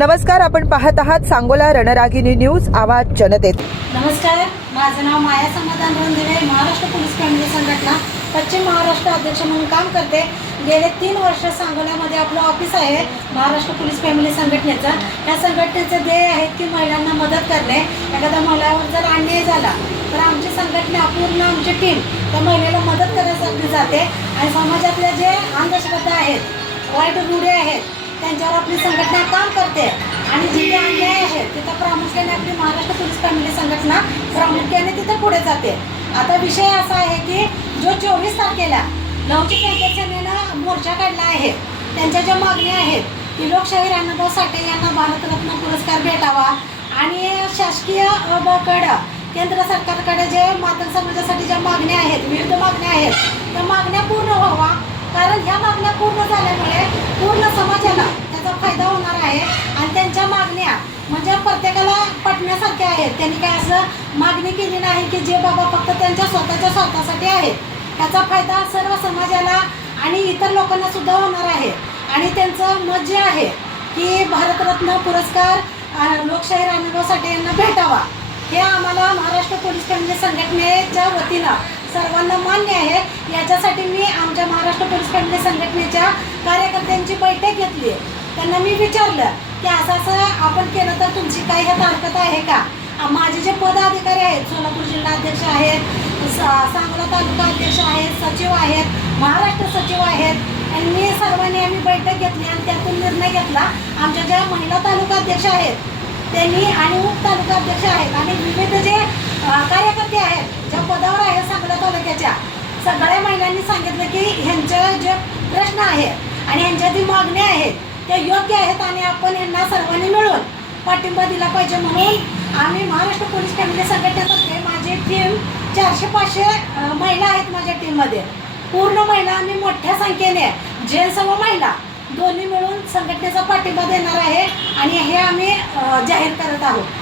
नमस्कार, आपण पाहत आहात सांगोला रणरागिणी न्यूज, आवाज जनतेत। नमस्कार, माझं नाव माया समाधान रणदिवे, महाराष्ट्र पोलीस फॅमिली संघटना पश्चिम महाराष्ट्र अध्यक्ष म्हणून काम करते। गेले 3 वर्ष सांगोल्यामध्ये आपलं ऑफिस आहे महाराष्ट्र पोलीस फॅमिली संघटनेचं। या संघटनेचे ध्येय आहे की महिलांना मदत करणे। एखाद्या महिलावर जर अन्याय झाला तर आमची संघटना पूर्ण आमची टीम त्या महिलेला मदत करण्यासाठी जाते आणि समाजातल्या जे अंधश्रद्धा आहेत, वाईट रूढी आहेत, त्यांच्यावर आपली संघटना काम करते आणि जिथे अन्याय आहे तिथं प्रामुख्याने आपली महाराष्ट्र पोलीस फॅमिली संघटना प्रामुख्याने तिथं पुढे जाते। आता विषय असा आहे की जो 24 तारखेला लवचिक सेनेनं मोर्चा काढला आहे, त्यांच्या ज्या मागण्या आहेत की लोकशाही राणाभाऊ साठे यांना भारतरत्न पुरस्कार भेटावा आणि शासकीय केंद्र सरकारकडे जे मातंग समाजासाठी ज्या मागण्या आहेत, विविध मागण्या आहेत, त्या मागण्या पूर्ण व्हावा। कारण ह्या मागण्या पूर्ण झाल्यामुळे पूर्ण समाजाला त्याचा फायदा होणार आहे आणि त्यांच्या मागण्या म्हणजे प्रत्येकाला पटण्यासारख्या आहेत। त्यांनी काय असं मागणी केली नाही की जे बाबा फक्त त्यांच्या स्वतःसाठी आहेत। त्याचा फायदा सर्व समाजाला आणि इतर लोकांना सुद्धा होणार आहे आणि त्यांचं मत जे आहे की भारतरत्न पुरस्कार लोकशाही राणाभाऊ साठे यांना भेटावा, हे आम्हाला महाराष्ट्र पोलीस फॅमिली संघटनेच्या वतीनं सर्वांना मान्य आहे। याच्यासाठी मी आमच्या महाराष्ट्र पोलीस फॅमिली संघटनेच्या कार्यकर्त्यांची बैठक घेतली। त्यांना मी विचारलं की असं आपण केलं तर तुमची काही ह्यात हरकत आहे का। माझे जे पदाधिकारी आहेत, सोलापूर जिल्हा अध्यक्ष आहेत, सांगोला तालुका अध्यक्ष आहेत, सचिव आहेत, महाराष्ट्र सचिव आहेत, यांनी सर्वांनी आम्ही बैठक घेतली आणि त्यातून निर्णय घेतला। आमच्या ज्या महिला तालुका अध्यक्ष आहेत त्यांनी आणि उप तालुका अध्यक्ष आहेत आणि विविध जे कार्यकर्ते आहेत ज्या पदावर आहेत सांगोला तालुक्याच्या, सगळ्या महिलांनी सांगितलं की ह्यांचे जे प्रश्न आहेत आणि ह्यांच्या जी मागण्या आहेत त्या योग्य आहेत आणि आपण यांना सर्वांनी मिळून पाठिंबा दिला पाहिजे। म्हणून आम्ही महाराष्ट्र पोलीस फॅमिली संघटनेतर्फे माझी टीम 400-500 महिला आहेत माझ्या टीममध्ये। पूर्ण महिला आम्ही मोठ्या संख्येने जेंट्स व महिला दोन्ही मिळून संघटनेचा पाठिंबा देणार आहे आणि हे आम्ही जाहीर करत आहोत।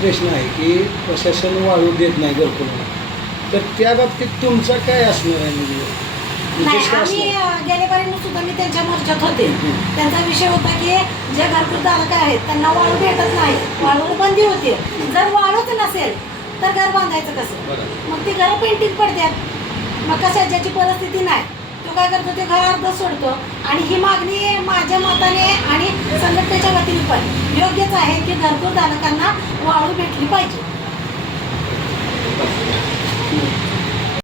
प्रश्न आहे की प्रशासन वाळू देत नाही घरकुल, तर त्या बाबतीत तुमचा काय असणार आहे? नाही, आम्ही गेल्यापर्यंत सुद्धा मी त्यांच्या मोर्चात होते। त्यांचा विषय होता की जे घरकुल धारक आहेत त्यांना वाळू भेटत नाही, वाळूवर बंदी होते। जर वाळूच नसेल तर घर बांधायचं कसं? मग ती घरं पेंटिंग पडतात। मग कसं ज्याची परिस्थिती नाही तो काय करतो, ते घर अर्ध सोडतो। आणि ही मागणी माझ्या मताने आणि संघटनेच्या वतीने पण योग्यच आहे की घरकुल धारकांना वाळू भेटली पाहिजे।